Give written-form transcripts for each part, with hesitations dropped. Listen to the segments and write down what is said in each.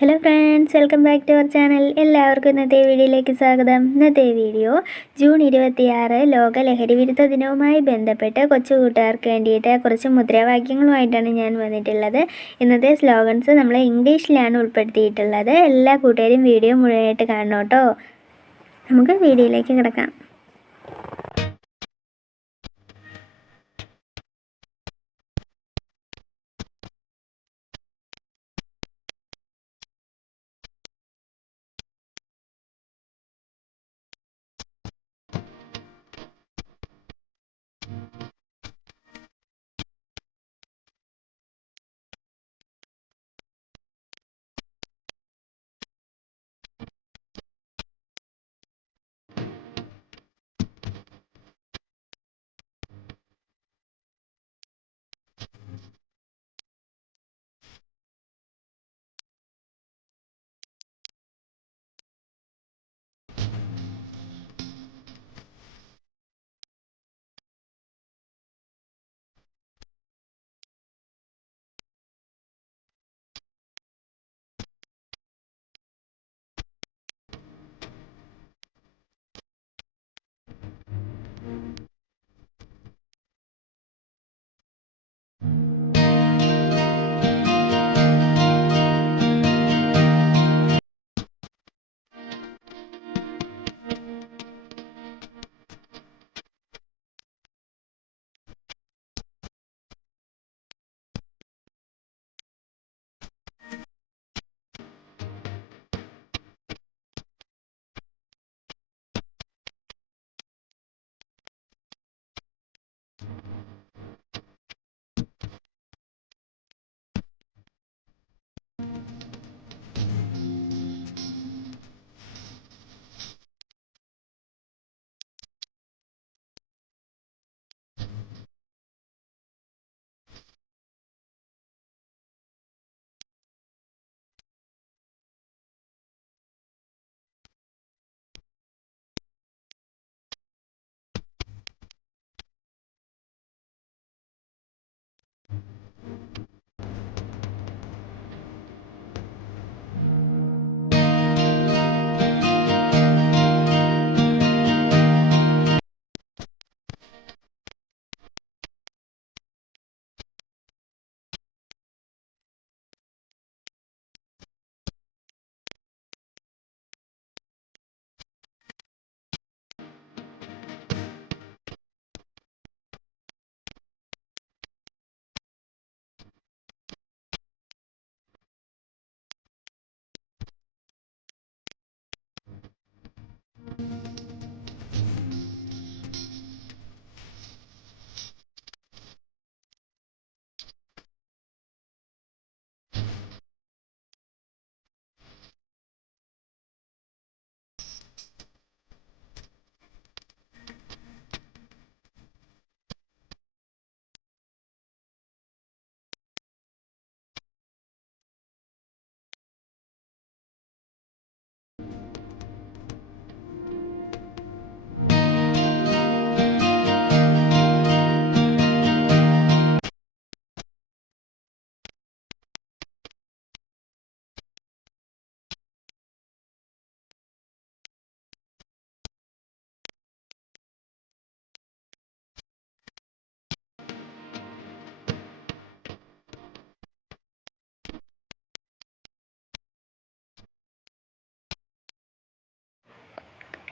Hello friends, welcome back to our channel. എല്ലാവർക്കും ഇന്നത്തെ വീഡിയോയിലേക്ക് സ്വാഗതം. ഇന്നത്തെ വീഡിയോ ജൂൺ 26 ലോക ലഹരി വിരുദ്ധ ദിനവുമായി ബന്ധപ്പെട്ട് കൊച്ചു കൂട്ടുകാർക്ക് വേണ്ടിയിട്ട് കുറച്ച് മുദ്രാവാക്യങ്ങളുമായിട്ടാണ് ഞാൻ വന്നിട്ടുള്ളത്. ഇന്നത്തെ സ്ലോഗൻസ് നമ്മൾ ഇംഗ്ലീഷിലാണ് ഉൾപ്പെടുത്തിയിട്ടുള്ളത്. എല്ലാ കൂട്ടുകാരും വീഡിയോ മുഴുവനായിട്ട് കാണണം കേട്ടോ. നമുക്ക് വീഡിയോയിലേക്ക് കിടക്കാം.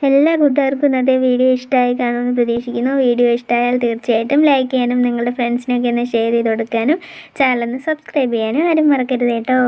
എല്ലാ കൂട്ടുകാർക്കും ഇന്നത്തെ വീഡിയോ ഇഷ്ടമായി കാണുമെന്ന് പ്രതീക്ഷിക്കുന്നു. വീഡിയോ ഇഷ്ടമായാൽ തീർച്ചയായിട്ടും ലൈക്ക് ചെയ്യാനും നിങ്ങളുടെ ഫ്രണ്ട്സിനൊക്കെ ഒന്ന് ഷെയർ ചെയ്ത് കൊടുക്കാനും ചാനൽ ഒന്ന് സബ്സ്ക്രൈബ് ചെയ്യാനും ആരും മറക്കരുത് കേട്ടോ.